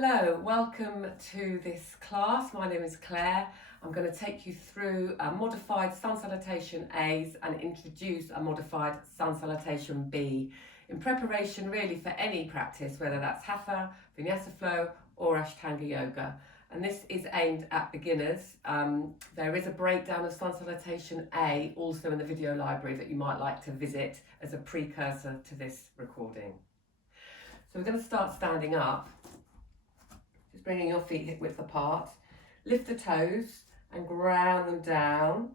Hello, welcome to this class. My name is Claire. I'm going to take you through a modified Sun Salutation A's and introduce a modified Sun Salutation B in preparation really for any practice, whether that's Hatha, Vinyasa Flow or Ashtanga Yoga. And this is aimed at beginners. There is a breakdown of Sun Salutation A also in the video library that you might like to visit as a precursor to this recording. So we're going to start standing up. Just bringing your feet hip width apart. Lift the toes and ground them down.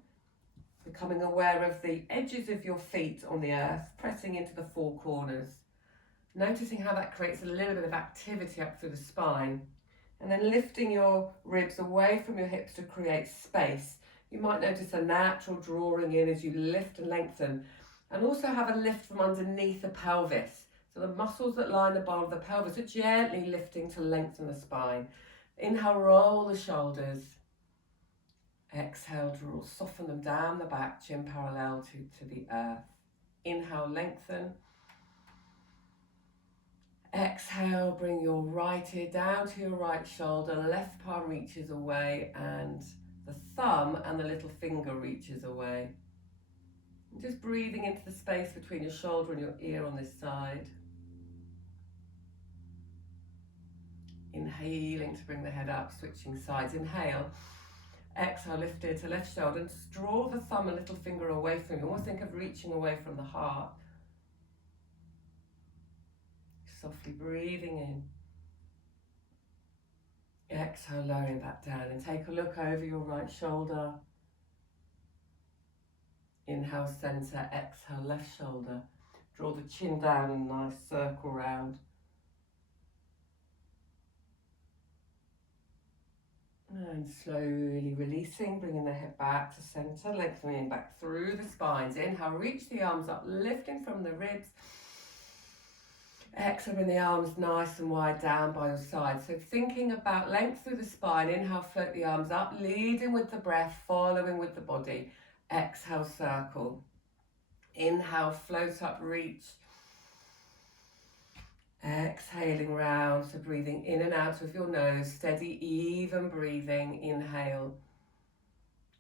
Becoming aware of the edges of your feet on the earth, pressing into the four corners. Noticing how that creates a little bit of activity up through the spine. And then lifting your ribs away from your hips to create space. You might notice a natural drawing in as you lift and lengthen. And also have a lift from underneath the pelvis. So the muscles that line the bowl of the pelvis are gently lifting to lengthen the spine. Inhale, roll the shoulders. Exhale, draw, soften them down the back, chin parallel to the earth. Inhale, lengthen. Exhale, bring your right ear down to your right shoulder, left palm reaches away, and the thumb and the little finger reaches away. And just breathing into the space between your shoulder and your ear on this side. Inhaling to bring the head up, switching sides. Inhale. Exhale, lift it to left shoulder and just draw the thumb and little finger away from you. Almost think of reaching away from the heart. Softly breathing in. Exhale, lowering back down and take a look over your right shoulder. Inhale, center, exhale, left shoulder. Draw the chin down in a nice circle round. And slowly releasing, bringing the head back to center, lengthening back through the spines. Inhale, reach the arms up, lifting from the ribs. Exhale, bring the arms nice and wide down by your side. So thinking about length through the spine. Inhale, float the arms up, leading with the breath, following with the body. Exhale, circle. Inhale, float up, reach. Exhaling round, so breathing in and out of your nose, steady, even breathing. Inhale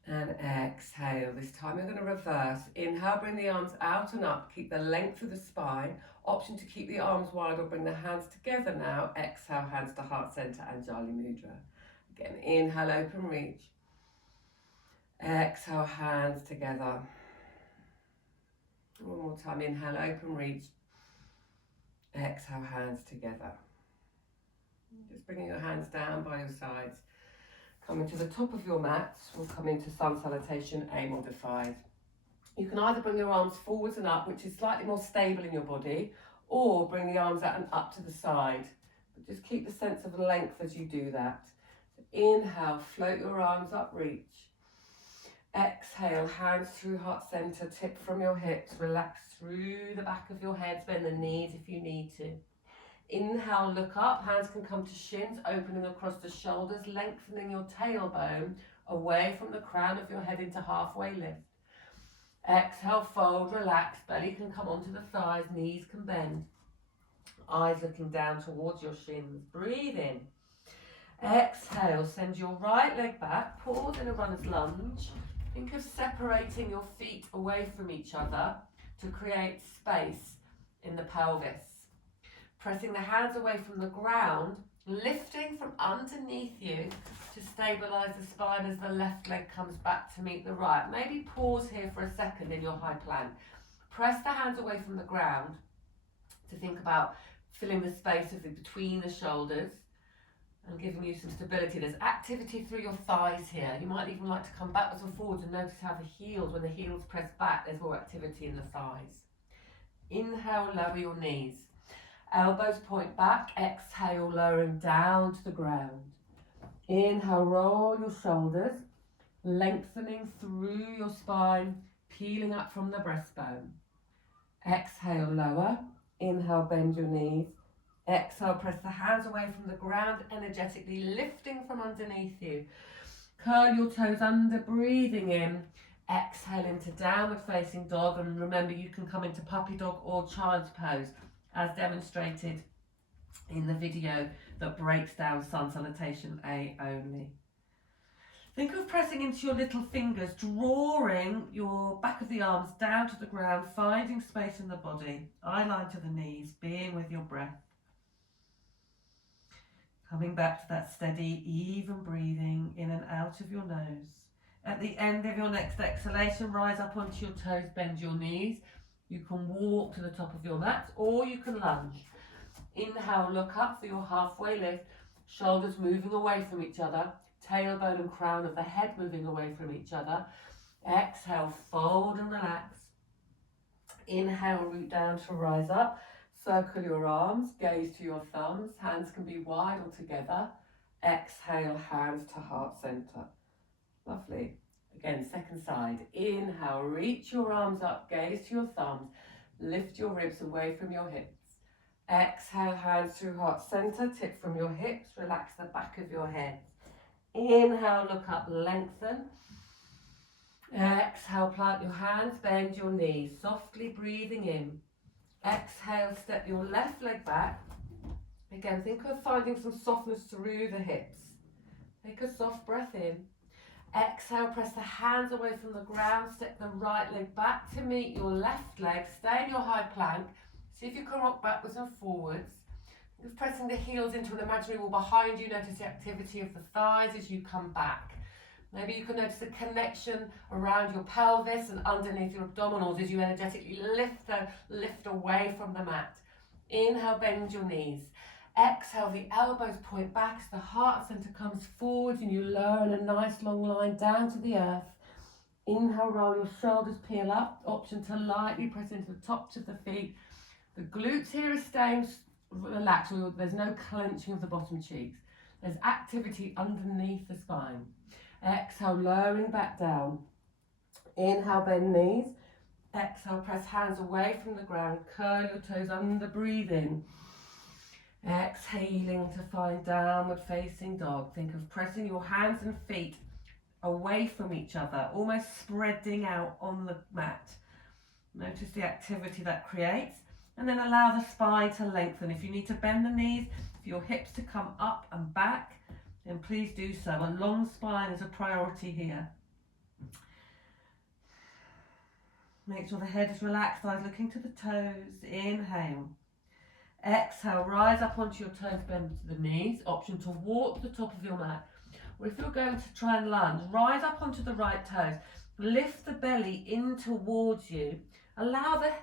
and exhale. This time you're going to reverse. Inhale, bring the arms out and up, keep the length of the spine. Option to keep the arms wide or bring the hands together now. Exhale, hands to heart center, Anjali Mudra. Again, inhale, open reach. Exhale, hands together. One more time, inhale, open reach. Exhale, hands together. Just bringing your hands down by your sides. Coming to the top of your mat, we'll come into Sun Salutation A modified. You can either bring your arms forwards and up, which is slightly more stable in your body, or bring the arms out and up to the side. But just keep the sense of length as you do that. So inhale, float your arms up, reach. Exhale, hands through heart center, tip from your hips, relax through the back of your head, bend the knees if you need to. Inhale, look up, hands can come to shins, opening across the shoulders, lengthening your tailbone away from the crown of your head into halfway lift. Exhale, fold, relax, belly can come onto the thighs, knees can bend. Eyes looking down towards your shins, breathe in. Exhale, send your right leg back, pause in a runner's lunge. Think of separating your feet away from each other to create space in the pelvis. Pressing the hands away from the ground, lifting from underneath you to stabilize the spine as the left leg comes back to meet the right. Maybe pause here for a second in your high plank. Press the hands away from the ground to think about filling the space between the shoulders and giving you some stability. There's activity through your thighs here. You might even like to come backwards and forwards and notice how the heels, when the heels press back, there's more activity in the thighs. Inhale, lower your knees. Elbows point back. Exhale, lowering down to the ground. Inhale, roll your shoulders, lengthening through your spine, peeling up from the breastbone. Exhale, lower. Inhale, bend your knees. Exhale, press the hands away from the ground, energetically lifting from underneath you. Curl your toes under, breathing in. Exhale into downward facing dog, and remember you can come into puppy dog or child's pose as demonstrated in the video that breaks down Sun Salutation A only. Think of pressing into your little fingers, drawing your back of the arms down to the ground, finding space in the body, eye line to the knees, being with your breath. Coming back to that steady, even breathing in and out of your nose. At the end of your next exhalation, rise up onto your toes, bend your knees. You can walk to the top of your mat or you can lunge. Inhale, look up for your halfway lift, shoulders moving away from each other, tailbone and crown of the head moving away from each other. Exhale, fold and relax. Inhale, root down to rise up. Circle your arms, gaze to your thumbs. Hands can be wide or together. Exhale, hands to heart center. Lovely. Again, second side. Inhale, reach your arms up, gaze to your thumbs. Lift your ribs away from your hips. Exhale, hands to heart center. Tip from your hips. Relax the back of your head. Inhale, look up, lengthen. Exhale, plant your hands, bend your knees. Softly breathing in. Exhale, step your left leg back. Again, think of finding some softness through the hips. Take a soft breath in. Exhale, press the hands away from the ground. Step the right leg back to meet your left leg. Stay in your high plank. See if you can rock backwards and forwards. Just pressing the heels into an imaginary wall behind you. Notice the activity of the thighs as you come back. Maybe you can notice the connection around your pelvis and underneath your abdominals as you energetically lift away from the mat. Inhale, bend your knees. Exhale, the elbows point back as the heart center comes forward and you lower in a nice long line down to the earth. Inhale, roll your shoulders, peel up. Option to lightly press into the tops of the feet. The glutes here are staying relaxed. There's no clenching of the bottom cheeks. There's activity underneath the spine. Exhale, lowering back down. Inhale, bend knees. Exhale, press hands away from the ground. Curl your toes under, breathe in. Exhaling to find downward facing dog. Think of pressing your hands and feet away from each other, almost spreading out on the mat. Notice the activity that creates. And then allow the spine to lengthen. If you need to bend the knees, for your hips to come up and back, then please do so. A long spine is a priority here. Make sure the head is relaxed, eyes looking to the toes. Inhale. Exhale, rise up onto your toes, bend to the knees. Option to walk to the top of your mat. Or if you're going to try and lunge, rise up onto the right toes. Lift the belly in towards you. Allow the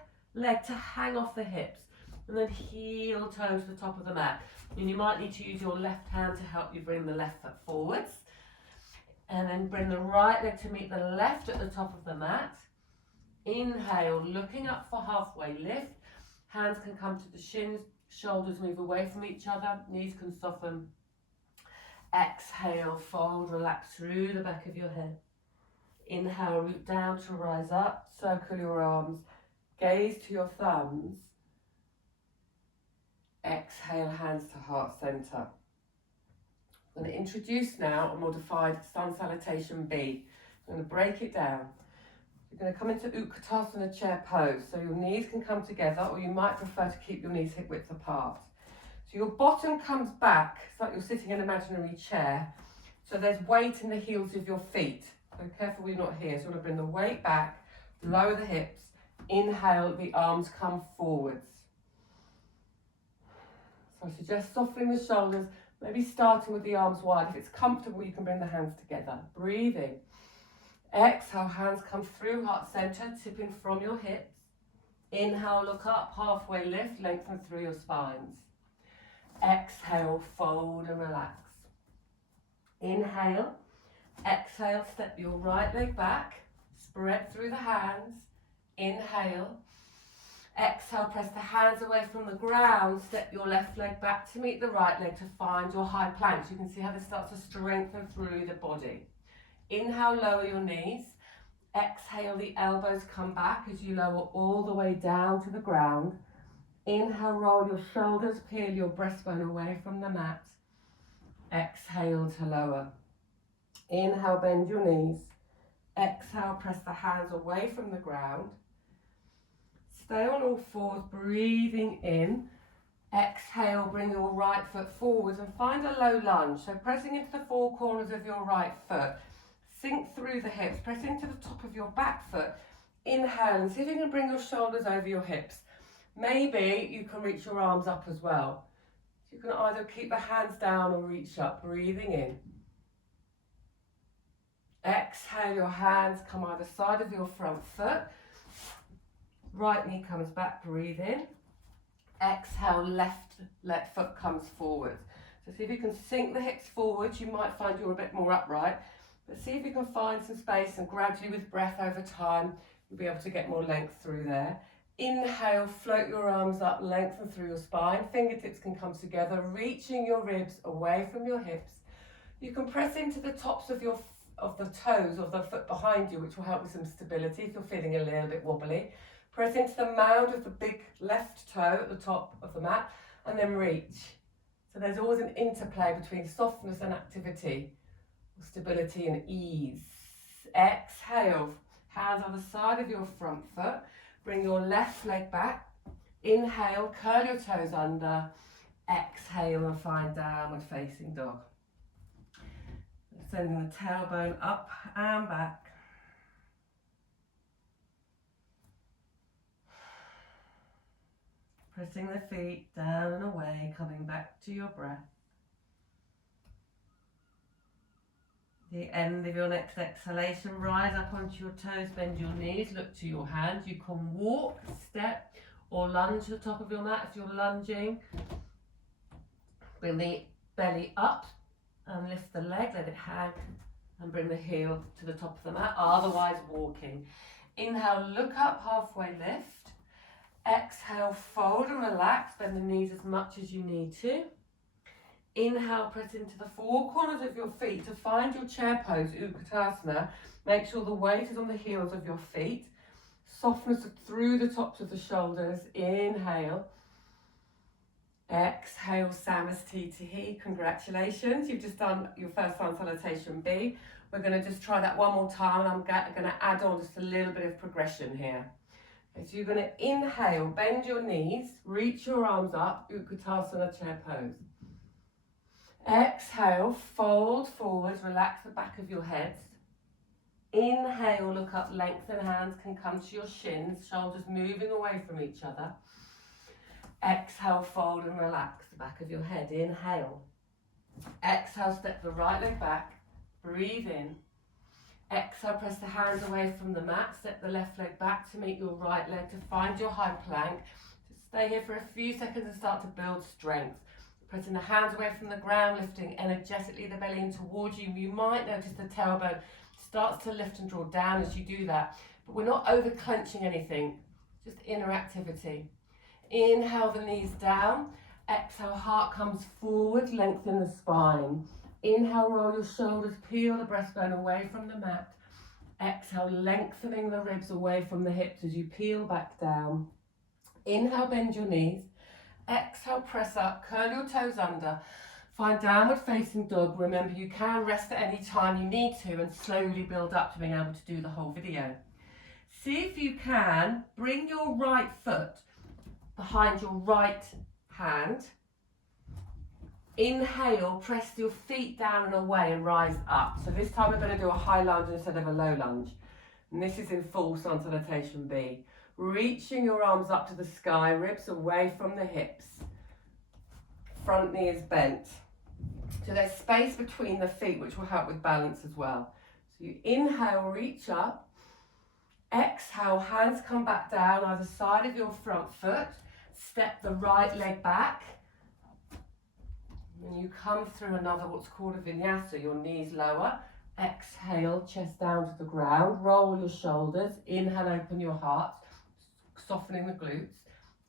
leg to hang off the hips. And then heel toes to the top of the mat. And you might need to use your left hand to help you bring the left foot forwards. And then bring the right leg to meet the left at the top of the mat. Inhale, looking up for halfway lift. Hands can come to the shins, shoulders move away from each other, knees can soften. Exhale, fold, relax through the back of your head. Inhale, root down to rise up, circle your arms, gaze to your thumbs. Exhale, hands to heart center. I'm going to introduce now a modified Sun Salutation B. I'm going to break it down. You're going to come into Utkatasana chair pose, so your knees can come together, or you might prefer to keep your knees hip width apart. So your bottom comes back, it's like you're sitting in an imaginary chair, so there's weight in the heels of your feet. So careful you're not here, so you want to bring the weight back, lower the hips, inhale, the arms come forwards. So I suggest softening the shoulders, maybe starting with the arms wide. If it's comfortable, you can bring the hands together. Breathing. Exhale, hands come through heart center, tipping from your hips. Inhale, look up, halfway lift, lengthen through your spines. Exhale, fold and relax. Inhale, exhale, step your right leg back, spread through the hands. Inhale. Exhale, press the hands away from the ground, step your left leg back to meet the right leg to find your high plank. So you can see how this starts to strengthen through the body. Inhale, lower your knees. Exhale, the elbows come back as you lower all the way down to the ground. Inhale, roll your shoulders, peel your breastbone away from the mat. Exhale to lower. Inhale, bend your knees. Exhale, press the hands away from the ground. Stay on all fours, breathing in. Exhale, bring your right foot forwards and find a low lunge. So pressing into the four corners of your right foot. Sink through the hips, press into the top of your back foot. Inhale and see if you can bring your shoulders over your hips. Maybe you can reach your arms up as well. You can either keep the hands down or reach up, breathing in. Exhale, your hands come either side of your front foot. Right knee comes back, breathe in. Exhale, left foot comes forward. So see if you can sink the hips forward. You might find you're a bit more upright, but see if you can find some space, and gradually with breath over time, you'll be able to get more length through there. Inhale, float your arms up, lengthen through your spine. Fingertips can come together, reaching your ribs away from your hips. You can press into the tops of the toes of the foot behind you, which will help with some stability if you're feeling a little bit wobbly. Press into the mound of the big left toe at the top of the mat, and then reach. So there's always an interplay between softness and activity, stability and ease. Exhale, hands on the side of your front foot. Bring your left leg back. Inhale, curl your toes under. Exhale and find downward facing dog. Sending the tailbone up and back. Pressing the feet down and away, coming back to your breath. The end of your next exhalation, rise up onto your toes, bend your knees, look to your hands. You can walk, step, or lunge to the top of your mat if you're lunging. Bring the belly up and lift the leg, let it hang, and bring the heel to the top of the mat, otherwise walking. Inhale, look up, halfway lift. Exhale, fold and relax, bend the knees as much as you need to. Inhale, press into the four corners of your feet to find your chair pose, Utkatasana. Make sure the weight is on the heels of your feet. Softness through the tops of the shoulders. Inhale. Exhale, Samasthiti. Congratulations, you've just done your first Sun Salutation B. We're going to just try that one more time, and I'm going to add on just a little bit of progression here. Okay, so you're going to inhale, bend your knees, reach your arms up, Utkatasana chair pose. Exhale, fold forwards, relax the back of your heads. Inhale, look up, lengthen, hands can come to your shins, shoulders moving away from each other. Exhale, fold and relax the back of your head. Inhale. Exhale, step the right leg back, breathe in. Exhale, press the hands away from the mat, step the left leg back to meet your right leg to find your high plank. Just stay here for a few seconds and start to build strength. Pressing the hands away from the ground, lifting energetically the belly in towards you. You might notice the tailbone starts to lift and draw down as you do that, but we're not over clenching anything, just inner activity. Inhale the knees down, exhale heart comes forward, lengthen the spine. Inhale, roll your shoulders, peel the breastbone away from the mat. Exhale, lengthening the ribs away from the hips as you peel back down. Inhale, bend your knees. Exhale, press up, curl your toes under. Find downward facing dog. Remember, you can rest at any time you need to and slowly build up to being able to do the whole video. See if you can bring your right foot behind your right hand. Inhale, press your feet down and away and rise up. So this time we're going to do a high lunge instead of a low lunge. And this is in full Sun Salutation B. Reaching your arms up to the sky, ribs away from the hips. Front knee is bent. So there's space between the feet, which will help with balance as well. So you inhale, reach up. Exhale, hands come back down either side of your front foot. Step the right leg back. And you come through another what's called a vinyasa, your knees lower. Exhale, chest down to the ground. Roll your shoulders. Inhale, open your heart, softening the glutes.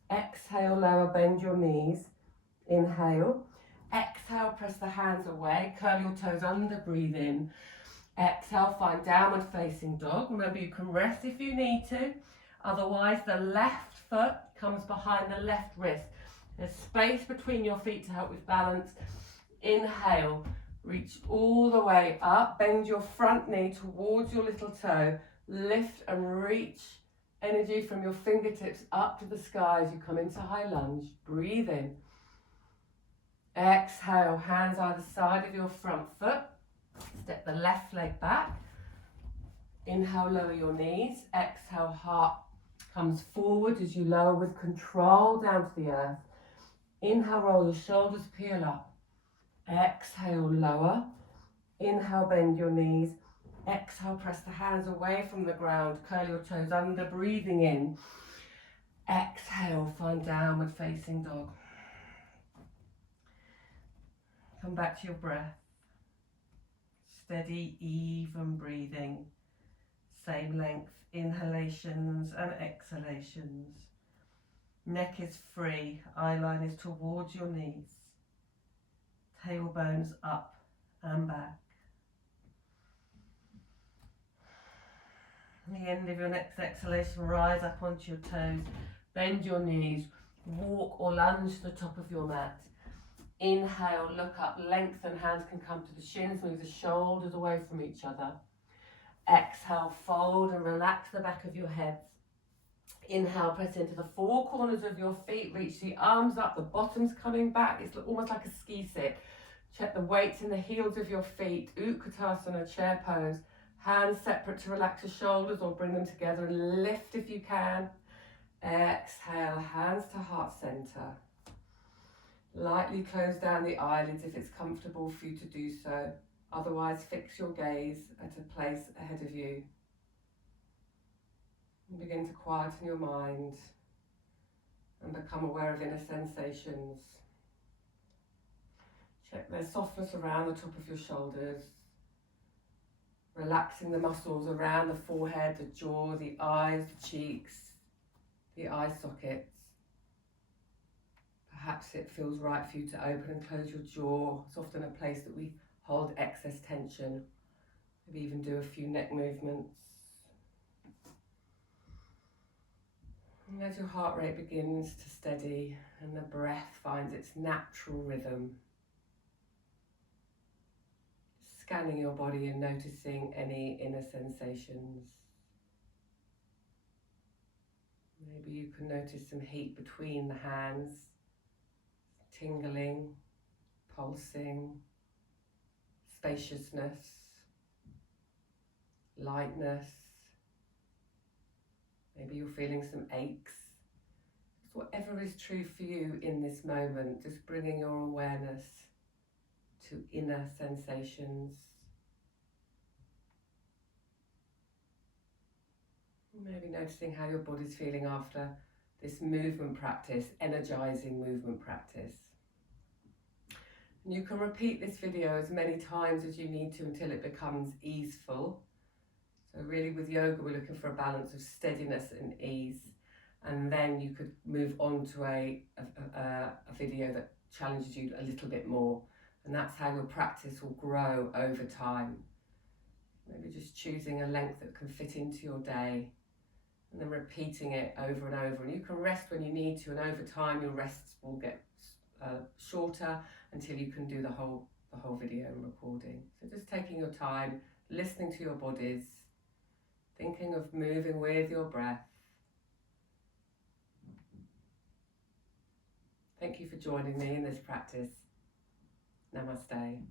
Exhale, lower, bend your knees. Inhale. Exhale, press the hands away. Curl your toes under, breathe in. Exhale, find downward facing dog. Remember, you can rest if you need to. Otherwise, the left foot comes behind the left wrist. There's space between your feet to help with balance. Inhale, reach all the way up. Bend your front knee towards your little toe. Lift and reach energy from your fingertips up to the sky as you come into high lunge. Breathe in. Exhale, hands either side of your front foot. Step the left leg back. Inhale, lower your knees. Exhale, heart comes forward as you lower with control down to the earth. Inhale, roll your shoulders, peel up. Exhale, lower. Inhale, bend your knees. Exhale, press the hands away from the ground. Curl your toes under, breathing in. Exhale, find downward facing dog. Come back to your breath. Steady, even breathing. Same length inhalations and exhalations. Neck is free, eyeline is towards your knees. Tailbones up and back. At the end of your next exhalation, rise up onto your toes, bend your knees, walk or lunge to the top of your mat. Inhale, look up, lengthen, hands can come to the shins, move the shoulders away from each other. Exhale, fold and relax the back of your head. Inhale, press into the four corners of your feet, reach the arms up, the bottom's coming back. It's almost like a ski sit. Check the weights in the heels of your feet. Utkatasana, chair pose. Hands separate to relax your shoulders or bring them together and lift if you can. Exhale, hands to heart center. Lightly close down the eyelids if it's comfortable for you to do so. Otherwise, fix your gaze at a place ahead of you. And begin to quieten your mind and become aware of inner sensations. Check their softness around the top of your shoulders. Relaxing the muscles around the forehead, the jaw, the eyes, the cheeks, the eye sockets. Perhaps it feels right for you to open and close your jaw. It's often a place that we hold excess tension. Maybe even do a few neck movements. And as your heart rate begins to steady and the breath finds its natural rhythm, scanning your body and noticing any inner sensations. Maybe you can notice some heat between the hands, tingling, pulsing, spaciousness, lightness. Maybe you're feeling some aches. Just whatever is true for you in this moment, just bringing your awareness to inner sensations. Maybe noticing how your body's feeling after this movement practice, energizing movement practice. And you can repeat this video as many times as you need to until it becomes easeful. So really with yoga, we're looking for a balance of steadiness and ease. And then you could move on to a video that challenges you a little bit more. And that's how your practice will grow over time. Maybe just choosing a length that can fit into your day and then repeating it over and over. And you can rest when you need to, and over time your rests will get shorter until you can do the whole video and recording. So just taking your time, listening to your bodies, thinking of moving with your breath. Thank you for joining me in this practice. Namaste.